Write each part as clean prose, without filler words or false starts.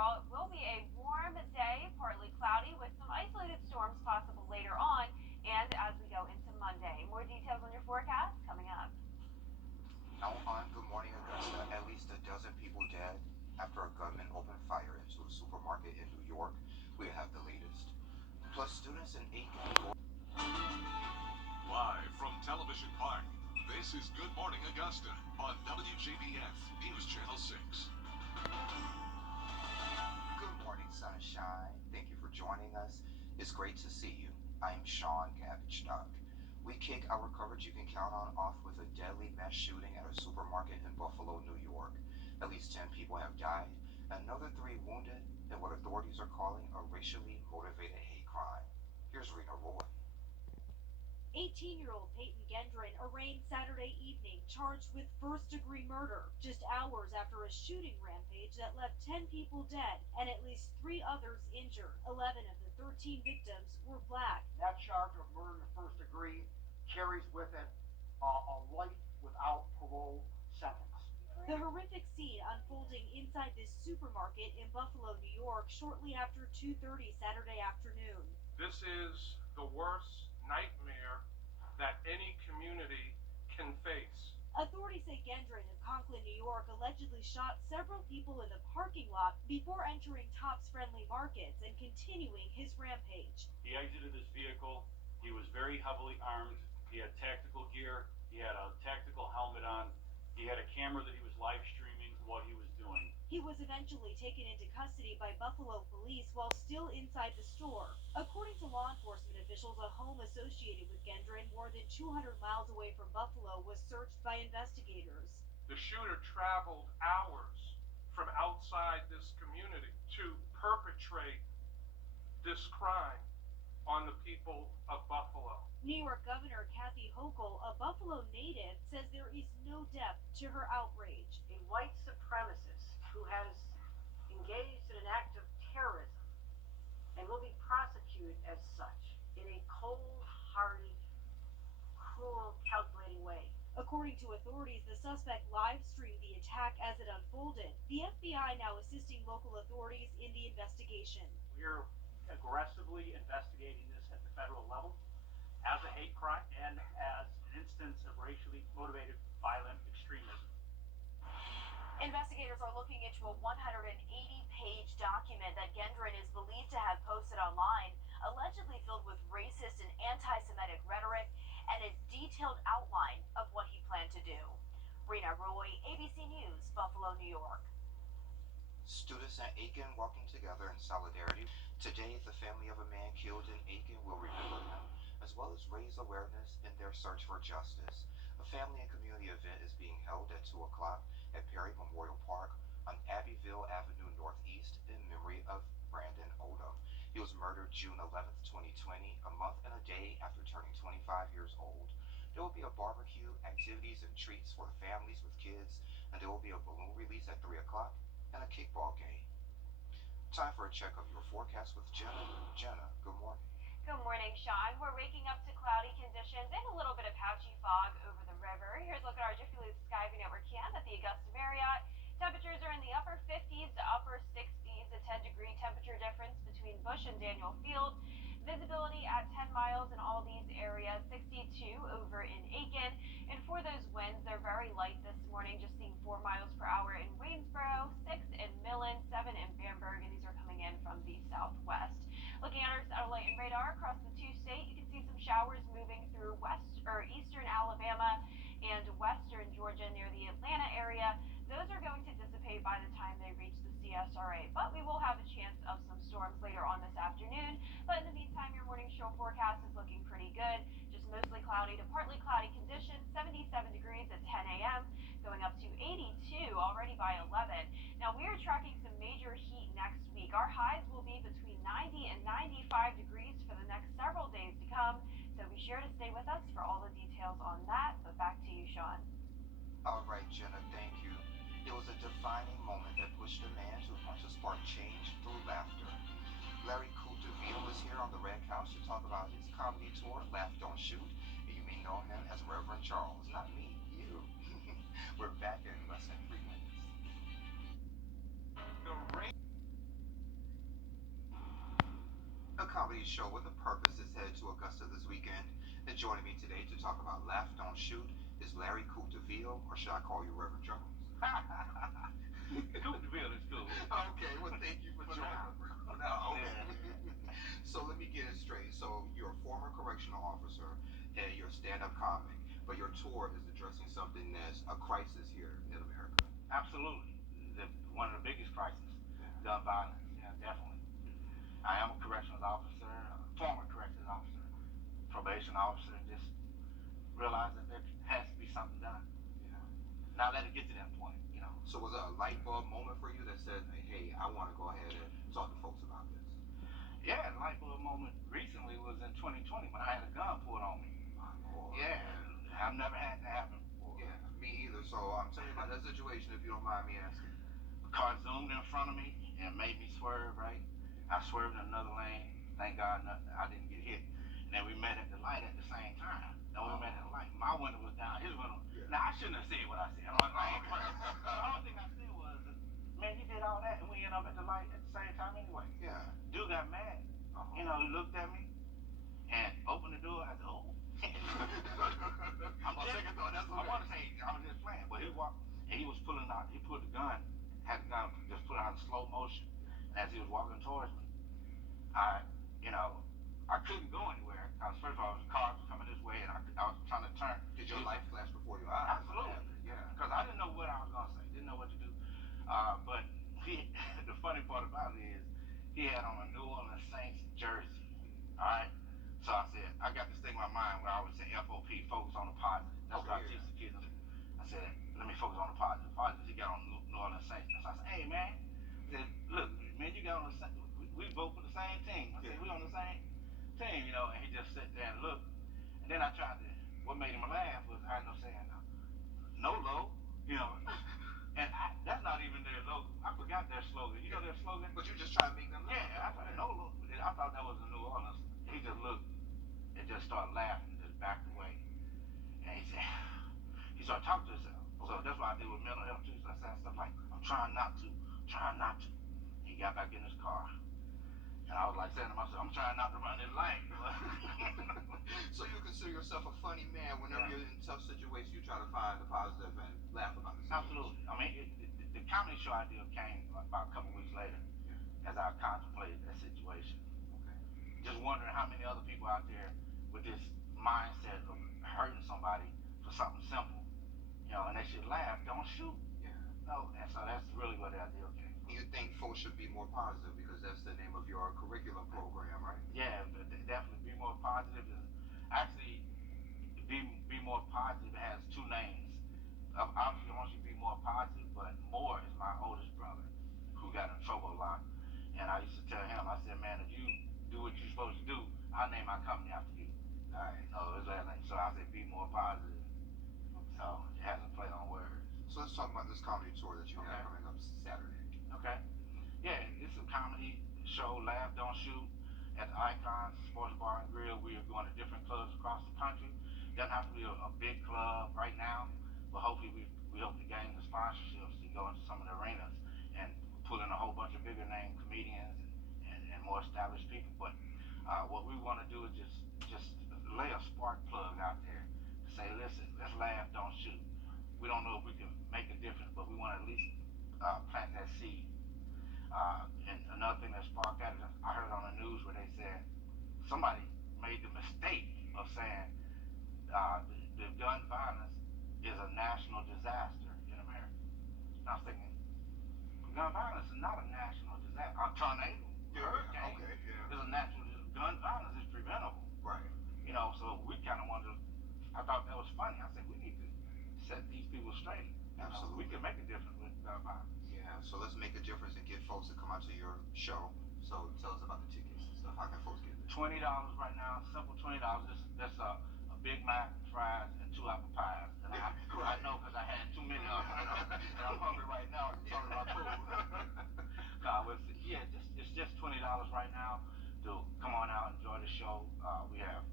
overall, it will be a warm day, partly cloudy with some isolated storms possible later on and as we go into Monday. More details on your forecast coming up. Now on Good Morning Augusta, at least a dozen people dead after a gunman opened fire into a supermarket in New York. We have the latest. Plus, students in Aiken. Live from Television Park, this is Good Morning Augusta on Wjbf News Channel 6. Good morning, sunshine. Thank you for joining us. It's great to see you. I'm Sean Gavage-Duck. We kick our coverage you can count on off with a deadly mass shooting at a supermarket in Buffalo, New York. At least 10 people have died, another 3 wounded in what authorities are calling a racially motivated hate crime. Here's Rena Roy. 18-year-old Peyton Gendron arraigned Saturday evening, charged with first-degree murder, just hours after a shooting rampage that left 10 people dead and at least 3 others injured. 11 of the 13 victims were black. That charge of murder in the first degree carries with it a life without parole sentence. The horrific scene unfolding inside this supermarket in Buffalo, New York, shortly after 2:30 Saturday afternoon. This is the worst nightmare that any community can face. Authorities say Gendron of Conklin, New York, allegedly shot several people in the parking lot before entering Tops Friendly Markets and continuing his rampage. He exited his vehicle. He was very heavily armed. He had tactical gear. He had a tactical helmet on. He had a camera that he was live streaming what he was doing. He was eventually taken into custody by Buffalo police while still inside the store. According to law enforcement officials, a home associated with Gendron more than 200 miles away from Buffalo was searched by investigators. The shooter traveled hours from outside this community to perpetrate this crime on the people of Buffalo. New York Governor Kathy Hochul, a Buffalo native, says there is no depth to her outrage. A white supremacist who has engaged in an act of terrorism and will be prosecuted as such in a cold-hearted, cruel, calculating way. According to authorities, the suspect live-streamed the attack as it unfolded. The FBI now assisting local authorities in the investigation. We're aggressively investigating this at the federal level as a hate crime and as an instance of racially motivated violent extremism. Investigators are looking into a 180-page document that Gendron is believed to have posted online, allegedly filled with racist and anti-Semitic rhetoric and a detailed outline of what he planned to do. Rena Roy, ABC News, Buffalo, New York. Students in Aiken walking together in solidarity. Today, the family of a man killed in Aiken will remember him, as well as raise awareness in their search for justice. A family and community event is being held at 2 o'clock at Perry Memorial Park on Abbeville Avenue Northeast in memory of Brandon Odom. He was murdered June 11th, 2020, a month and a day after turning 25 years old. There will be a barbecue, activities, and treats for the families with kids, and there will be a balloon release at 3 o'clock and a kickball game. Time for a check of your forecast with Jenna. Jenna, good morning. Good morning, Sean. We're waking up to cloudy conditions and a little bit of patchy fog over the river. Here's a look at our Jiffy Lube Sky View Network cam at the Augusta Marriott. Temperatures are in the upper 50s to upper 60s, a 10-degree temperature difference between Bush and Daniel Field. Visibility at 10 miles in all these areas, 62 over in Aiken. And for those winds, they're very light this morning, just seeing 4 miles per hour in Waynesboro, 6 in Millen, 7 in Bamberg, and these are coming in from the southwest. Looking at our satellite and radar across the 2-state, you can see some showers moving through eastern Alabama and western Georgia near the Atlanta area. Those are going to dissipate by the time they reach the CSRA, but we will have a chance of some storms later on this afternoon. But in the meantime, your morning show forecast is looking pretty good. Just mostly cloudy to partly cloudy conditions, 77 degrees at 10 a.m., going up to 82 already by 11. Now, we are tracking some major heat next week. Our highs will be between 90 and 95 degrees for the next several days to come, so be sure to stay with us for all the details on that. But back to you, Sean. All right, Jenna, thank you. It was a defining moment that pushed a man to spark change through laughter. Larry DeVito is here on the red couch to talk about his comedy tour, Laugh Don't Shoot. And you may know him as Reverend Charles. Not me, you. We're back in less than 3 minutes. The rain Comedy's show with a purpose is headed to Augusta this weekend. And joining me today to talk about Laugh Don't Shoot is Larry Coutteville, or should I call you Reverend Jones? Coutteville is cool. Okay, well, thank you for joining us. No. So let me get it straight. So you're a former correctional officer and you're a stand-up comic, but your tour is addressing something that's a crisis here in America. Absolutely. One of the biggest crises, gun violence. Yeah, definitely. I am a corrections officer, former corrections officer, probation officer, and just realized that there has to be something done. Yeah. Not let it get to that point, you know. So was it a light bulb moment for you that said, hey, I want to go ahead and talk to folks about this? Yeah, the light bulb moment recently was in 2020 when I had a gun pulled on me. My Lord. Yeah, I've never had that happen before. Yeah, me either. So tell me about that situation if you don't mind me asking. The car zoomed in front of me and made me swerve, right? I swerved in another lane. Thank God I didn't get hit. And then we met at the light at the same time. Then we met at the light. My window was down, his window. Yeah. Now, I shouldn't have said what I said. The only thing I said was, man, you did all that and we ended up at the light at the same time anyway. Yeah. Dude got mad. You know, he looked at me and opened the door. I said, oh. I want to say I was just playing, but he walked and he was pulling out, he pulled the gun, had the gun just put out in slow motion. And as he was walking towards me, I couldn't go anywhere. First of all, the car was coming this way and I was trying to turn. Did your life flash before your eyes? Absolutely. Yeah. Because I didn't know what I was going to say, didn't know what to do. But the funny part about it is he had on a New Orleans Saints jersey. All right? So I said, I got this thing in my mind where I always say FOP, focus on the positive. That's what I teach the kids. I said, let me focus on the positive. Positive, he got on New Orleans Saints. So I said, hey, man. I said, look, man, you got on the same, we both for the same team. I said, we on the same team, you know, and he just sat there and looked. And then I tried to, what made him laugh was I ended up saying, no low, you know. And that's not even their logo. I forgot their slogan. You know their slogan? But you just try to make them laugh. Yeah, I thought, no low. I thought that was a New Orleans. He just looked and just started laughing, just backed away. And he said, he started talking to himself. So that's what I did with mental health too. So I said stuff like, I'm trying not to. He got back in his car. And I was like saying to myself, I'm trying not to run this light. So you consider yourself a funny man whenever you're in tough situations, you try to find the positive and laugh about it. Absolutely. I mean, the comedy show idea came about a couple weeks later as I contemplated that situation. Okay. Just wondering how many other people out there with this mindset of hurting somebody for something simple, you know, and they should laugh, don't shoot. Yeah. No, and so that's really where the idea came from. You think folks should be more positive because that's the name of your curriculum program, right? Yeah, but definitely be more positive. Actually, be more positive has two names. Obviously, I want you to be more positive, but more is my oldest brother who got in trouble a lot. And I used to tell him, I said, man, if you do what you're supposed to do, I'll name my company after you. All right. So I said, be more positive. So it has a play on words. So let's talk about this comedy tour that you have coming up Saturday. Okay. Yeah, it's a comedy show, Laugh Don't Shoot, at the Icon Sports Bar and Grill. We are going to different clubs across the country. Doesn't have to be a big club right now, but hopefully we hope to gain the sponsorships to go into some of the arenas and pull in a whole bunch of bigger name comedians and more established people. But what we want to do is just lay a spark plug out there to say, listen, let's laugh, don't shoot. We don't know if we can make a difference, but we want to at least plant that seed. And another thing that sparked out, I heard on the news where they said somebody made the mistake of saying the gun violence is a national disaster in America. And I was thinking, gun violence is not a national disaster. A tornado, hurricane, is a natural. Gun violence is preventable. Right. You know, so we kind of wanted to. I thought that was funny. I said we need to set these people straight. Absolutely. We can make a difference with gun violence. Yeah, so let's make a difference and get folks to come out to your show. So tell us about the tickets and stuff. How can folks get there? $20 right now, simple $20. That's a Big Mac, fries, and 2 apple pies. And I know because I had too many of them, you know, and I'm hungry right now talking about food. It's just $20 right now to come on out and enjoy the show. We have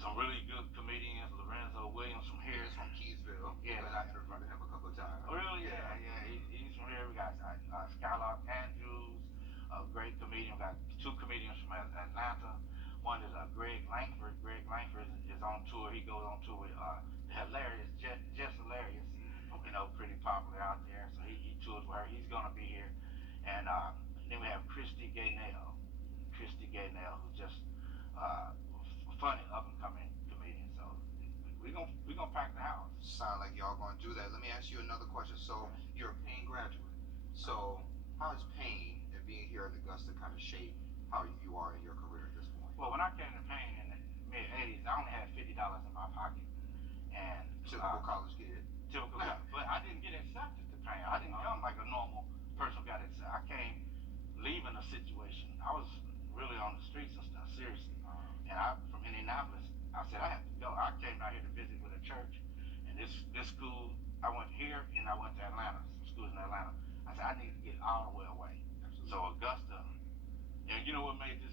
some really good comedians, Lorenzo Williams from here. He's from Keysville. Yeah, I interviewed him a couple of times. Really? Yeah. He's from here. We got Skylark Andrews, a great comedian. comedian. We got two comedians from Atlanta. One is Greg Langford. Greg Langford is on tour. He goes on tour with Hilarious, just Hilarious. You know, pretty popular out there. So he tours with her. He's gonna be here. And then we have Christy Gaynell. Christy Gaynell, who's just funny, up and coming comedian. So we gonna pack the house. Sound like y'all gonna do that. Let me ask you another question. So you're a Payne graduate. So how has Payne and being here at Augusta kind of shaped how you are in your career at this point? Well, when I came to Payne in the mid '80s, I only had $50 in my pocket, and Typical college kid. typical. But I didn't get accepted to Payne. I didn't come like a normal person got accepted. I came leaving a situation. I was really on the streets and stuff, seriously. And I from Indianapolis. I said I had to go. I came out here to visit with a church, and this school. I went here and I went to Atlanta. Some schools in Atlanta. I said I need to get all the way away. Absolutely. So Augusta, and you know what made me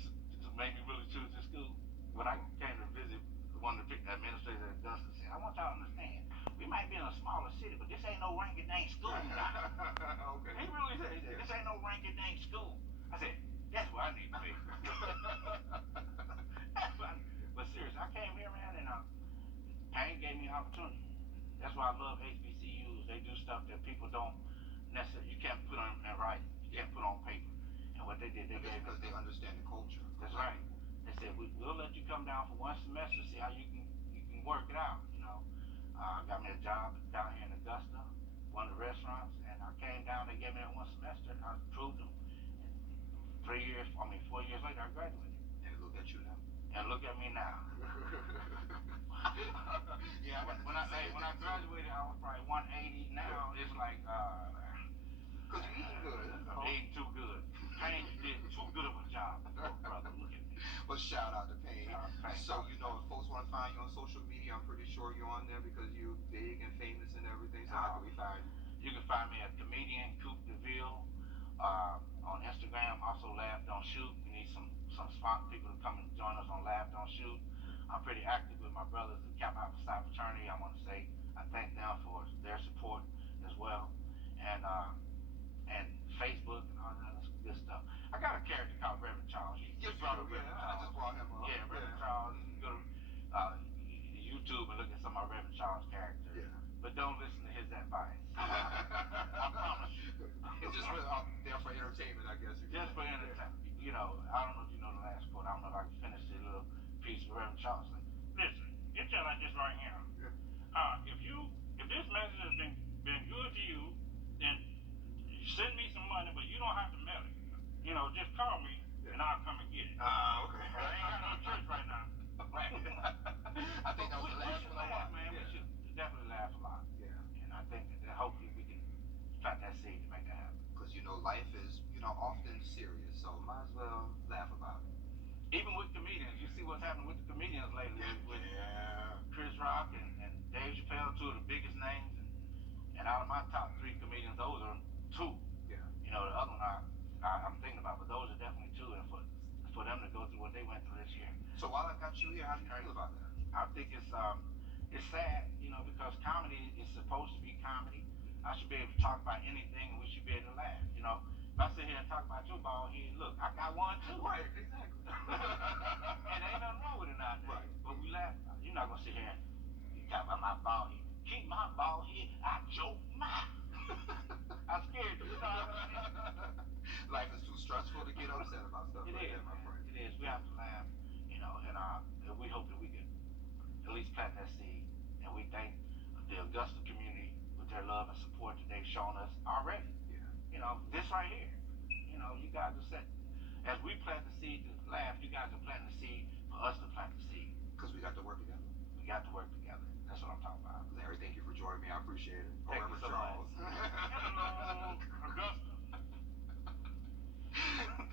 really choose this school? When I came to visit one of the administrators at Augusta, said, I want y'all to understand, we might be in a smaller city, but this ain't no ranky-dank school. Okay. He really said, this ain't no ranky-dank school. I said, that's where I need to be. But seriously, I came here, man, and Payne gave me an opportunity. That's why I love HBCUs. They do stuff that people don't necessarily, you can't put on in writing. You can't put on paper. And what they did, they gave because they understand the culture. That's right. They said we'll let you come down for one semester, see how you can work it out. You know, got me a job down here in Augusta, one of the restaurants, and I came down. They gave me that one semester, and I proved them. And 4 years later, I graduated. And look at you now. And look at me now. Yeah. When I graduated, I was probably 180. Now it's like Cause you eating good. eating too good. Payne did too good of a job. Oh, brother, look at me. Well, shout out to Payne. Shout out to Payne. So you know, if folks want to find you on social media, I'm pretty sure you're on there because you're big and famous and everything. So how can we find you? You can find me at comedian Coop DeVille on Instagram. Also, Laugh Don't Shoot. We need some people to come and join us on Laugh Don't Shoot. I'm pretty active with my brothers in Kappa Alpha Psi fraternity. I want to say I thank them for their support as well, and Facebook and all that other good stuff. I got a character called Reverend Charles. You brought up Reverend Charles. I just brought him up. Yeah, Reverend Charles. You go to YouTube and look at some of my Reverend Charles characters. Yeah. But don't listen to his advice. I promise you. It's just really there for entertainment, I guess. Just for entertainment. You know, I don't know if you know the last quote. I don't know if I can finish this little piece of Reverend Charles. Listen, it's just like this right here. If this message has been good to you, then send me some money, but you don't have to mail it. You know, just call me and I'll come and get it. Okay. I ain't got no church right now. I think that was the last one I laugh, want. man. Yeah. We should definitely laugh a lot. Yeah. And I think that hopefully we can plant that seed to make that happen. Because you know, life is often serious, so might as well laugh about it. Even with comedians, you see what's happening with the comedians lately. With Chris Rock and Dave Chappelle, two of the biggest names. And out of my top 3 comedians, those are 2. Yeah. You know, the other one I'm thinking about, but those are definitely 2. And for them to go through what they went through this year. So while I got you here, how do you feel about that? I think it's sad, because comedy is supposed to be comedy. I should be able to talk about anything, and we should be able to laugh. You know, if I sit here and talk about your bald head, look, I got one too. Right, exactly. And there ain't nothing wrong with it nowadays. Right. But we laugh. You're not gonna sit here and talk about my bald head. Keep my bald head out your mouth. I'm scared. You know what I mean? Life is too stressful to get upset about stuff It like is, that, my friend. It is. We have to laugh, and we hope that we can at least plant that seed. And we thank the Augusta community with their love and support that they've shown us already. Yeah. You know, this right here. You know, you guys are set. As we plant the seed to laugh, you guys are planting the seed for us to plant the seed. Because we got to work together. We got to work together. That's what I'm talking about. Larry, thank you for joining me. I appreciate it. Thank you so Charles. much. Hello, Augusta.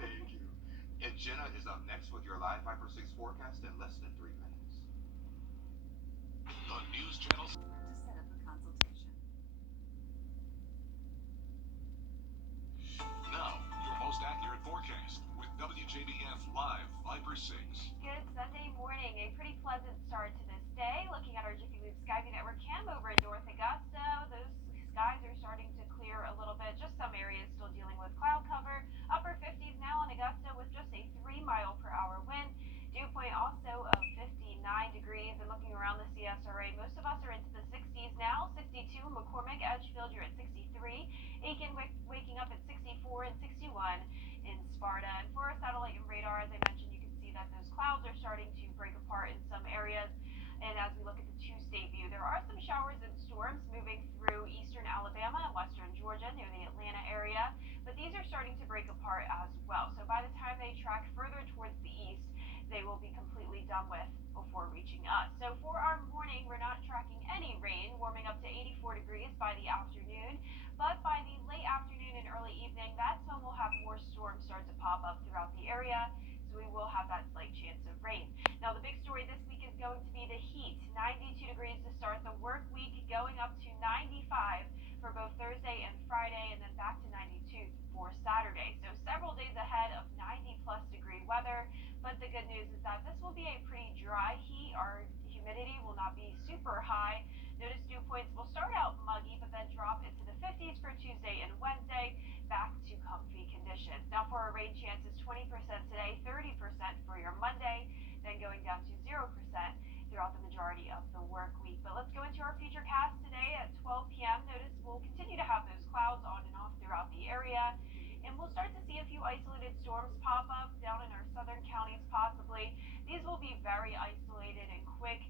Thank you. And Jenna is up next with your live Viper 6 forecast in less than 3 minutes. The news channel. To set up a consultation. Now, your most accurate forecast with WJBF Live Viper 6. Good Sunday morning. A pretty pleasant start to this day. Looking at our Jiffy Lube Skyview Network cam over in North Augusta, those skies are starting to clear a little bit. Just some areas still dealing with cloud cover. Upper 50s now in Augusta with these are starting to break apart as well. So by the time they track further towards the east, they will be completely done with before reaching us. So for our morning, we're not tracking any rain, warming up to 84 degrees by the afternoon. But by the late afternoon and early evening, that's when we'll have more storms start to pop up throughout the area. So we will have that slight chance of rain. Now, the big story this week is going to be the heat. 92 degrees to start the work week, going up to 95 for both Thursday and Friday, and then back to 92 for Saturday. So several days ahead of 90-plus degree weather. But the good news is that this will be a pretty dry heat. Our humidity will not be super high. Notice dew points will start out muggy, but then drop into the 50s for Tuesday and Wednesday, back to comfy conditions. Now for our rain chances, 20% today, 30% for your Monday, then going down to 0% throughout the majority of the work week. But let's go into our futurecast today at 12 p.m. Notice we'll continue to have those clouds on and off throughout the area, and we'll start to see a few isolated storms pop up down in our southern counties possibly. These will be very isolated and quick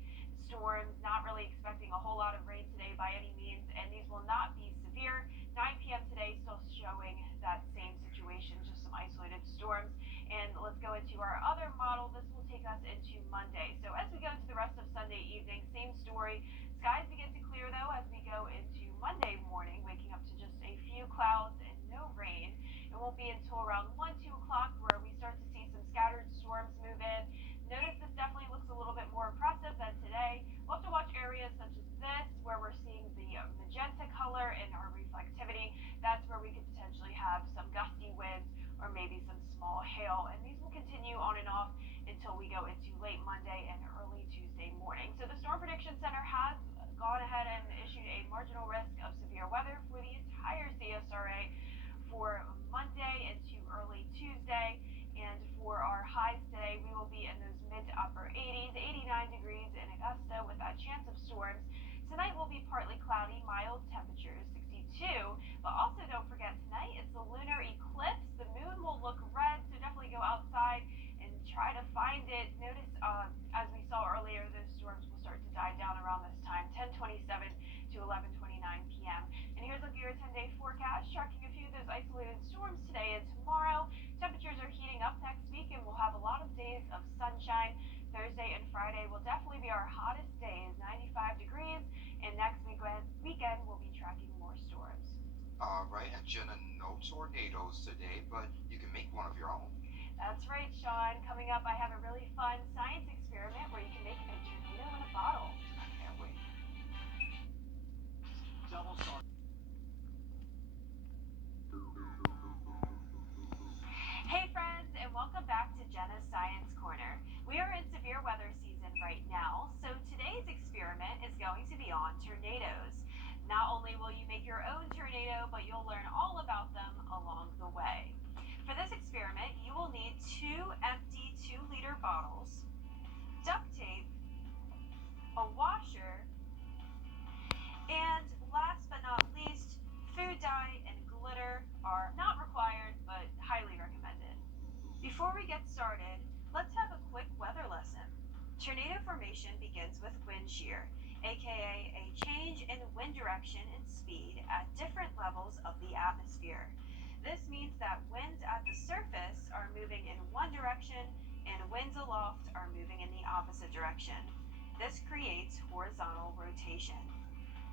storms, not really expecting a whole lot of rain today by any means, and these will not be severe. 9 p.m. today still showing that same situation, just some isolated storms. And let's go into our other model. This will take us into Monday. So as we go into the rest of Sunday evening, same story. Skies begin to clear though as we go into Monday morning, waking up to just a few clouds and no rain. It won't be until around 1, 2 o'clock where we start to see some scattered storms move in. Notice this definitely looks a little bit more impressive than today. We'll have to watch areas such as this where we're seeing the magenta color in our reflectivity. That's where we could potentially have some gusty winds or maybe some small hail. And these will continue on and off until we go into late Monday and early Tuesday morning. So the Storm Prediction Center has gone ahead and issued a marginal risk of severe weather for the entire CSRA for Monday into early Tuesday. And for our highs today, we will be in those mid to upper 80s, 89 degrees in Augusta with that chance of storms. Tonight will be partly cloudy, mild temperatures, 62. But also don't forget, tonight is the lunar eclipse. The moon will look red, so definitely go outside and try to find it. Notice, as we saw earlier, those storms will start to die down around this time, 10:27 to 11:29 p.m. And here's looking at your 10-day forecast, tracking a few of those isolated storms today and tomorrow. Temperatures are heating up next week, and we'll have a lot of days of sunshine. Thursday and Friday will definitely be our hottest days, 95 degrees, and next weekend we'll be tracking more storms. All right, and Jenna, no tornadoes today, but you can make one of your own. That's right, Sean. Coming up, I have a really fun science experiment where you can make a tornado in a bottle. I can't wait. Double star. Hey friends, and welcome back to Jenna's Science Corner. We are in severe weather season right now, so today's experiment is going to be on tornadoes. Not only will you make your own tornado, but you'll learn all about them along the way. For this experiment, you will need 2 empty 2-liter bottles, duct tape, a washer, and last but not least, food dye and glitter are not required, but highly recommended. Before we get started, let's have a quick weather lesson. Tornado formation begins with wind shear, aka a change in wind direction and speed at different levels of the atmosphere. This means that winds at the surface are moving in one direction and winds aloft are moving in the opposite direction. This creates horizontal rotation.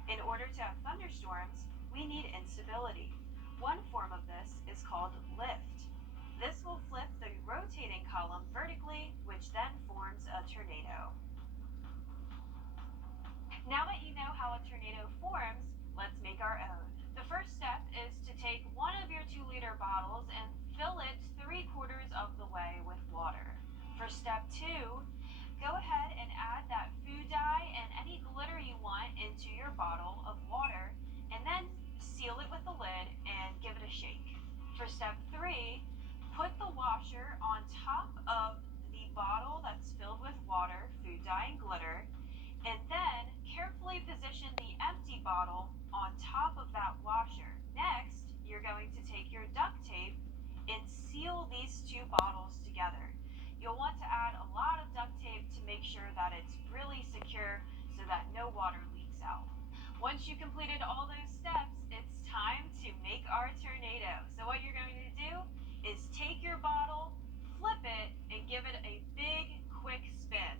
In order to have thunderstorms, we need instability. One form of this is called lift. This will flip the rotating column vertically, which then forms a tornado. Now that you know how a tornado forms, let's make our own. The first step is to take one of your 2-liter bottles and fill it 3/4 of the way with water. For step 2, go ahead and add that food dye and any glitter you want into your bottle of water, and then seal it with the lid and give it a shake. For step 3, put the washer on top of the bottle that's filled with water, food dye, and glitter, and then carefully position the empty bottle on top of that washer. Next, you're going to take your duct tape and seal these 2 bottles together. You'll want to add a lot of duct tape to make sure that it's really secure so that no water leaks out. Once you completed all those steps, it's time to make our tornado. So what you're going to do is take your bottle, flip it, and give it a big, quick spin.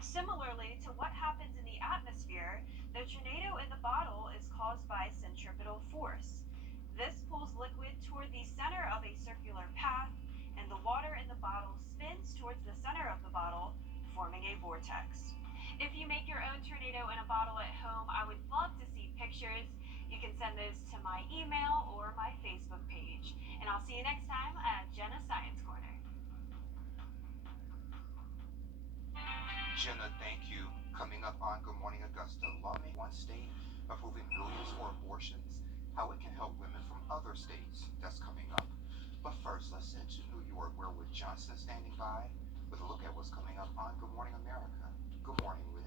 Similarly to what happens in the atmosphere, the tornado in the bottle is caused by centripetal force. This pulls liquid toward the center of a circular path, and the water in the bottle spins towards the center of the bottle, forming a vortex. If you make your own tornado in a bottle at home, I would love to see pictures. You can send those to my email or my Facebook page. And I'll see you next time at Jenna's Science Corner. Jenna, thank you. Coming up on Good Morning Augusta, lawmakers in one state approving millions for abortions, how it can help women from other states. That's coming up. But first, let's head to New York, where Whit Johnson is standing by with a look at what's coming up on Good Morning America. Good morning, Whit.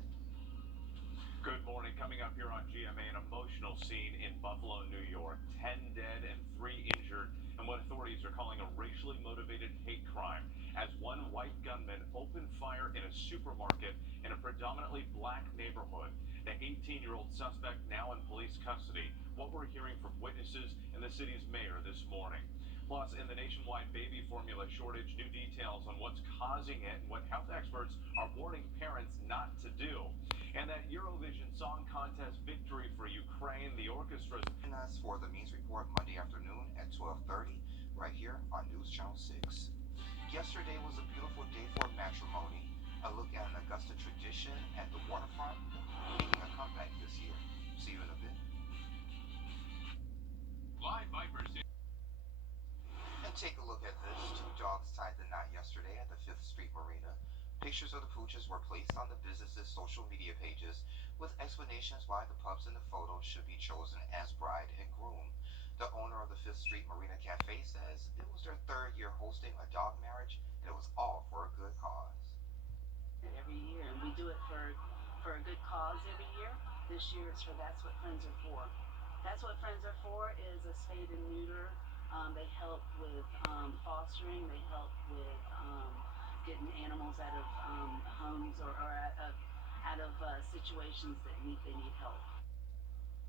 Good morning. Coming up here on GMA, an emotional scene in Buffalo, New York. 10 dead and 3 injured in what authorities are calling a racially motivated hate crime as one white gunman opened fire in a supermarket in a predominantly black neighborhood. The 18-year-old suspect now in police custody. What we're hearing from witnesses and the city's mayor this morning. Plus, in the nationwide baby formula shortage, new details on what's causing it and what health experts are warning parents not to do. And that Eurovision Song Contest victory for Ukraine, the orchestra's... Join us for the Means Report Monday afternoon at 12:30 right here on News Channel 6. Yesterday was a beautiful day for matrimony. A look at an Augusta tradition at the waterfront making a comeback this year. See you in a bit. Live Vipers. And take a look at this. 2 dogs tied the knot yesterday at the 5th Street Marina. Pictures of the pooches were placed on the business's social media pages with explanations why the pups in the photos should be chosen as bride and groom. The owner of the 5th Street Marina Cafe says it was their 3rd year hosting a dog marriage and it was all for a good cause. Every year, and we do it for a good cause every year. This year it's for That's What Friends Are For. That's What Friends Are For is a spay and neuter. They help with fostering. They help with getting animals out of homes or out of situations that they need help.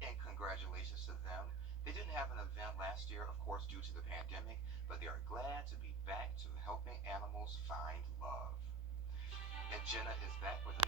And congratulations to them. They didn't have an event last year, of course, due to the pandemic, but they are glad to be back to helping animals find love. And Jenna is back with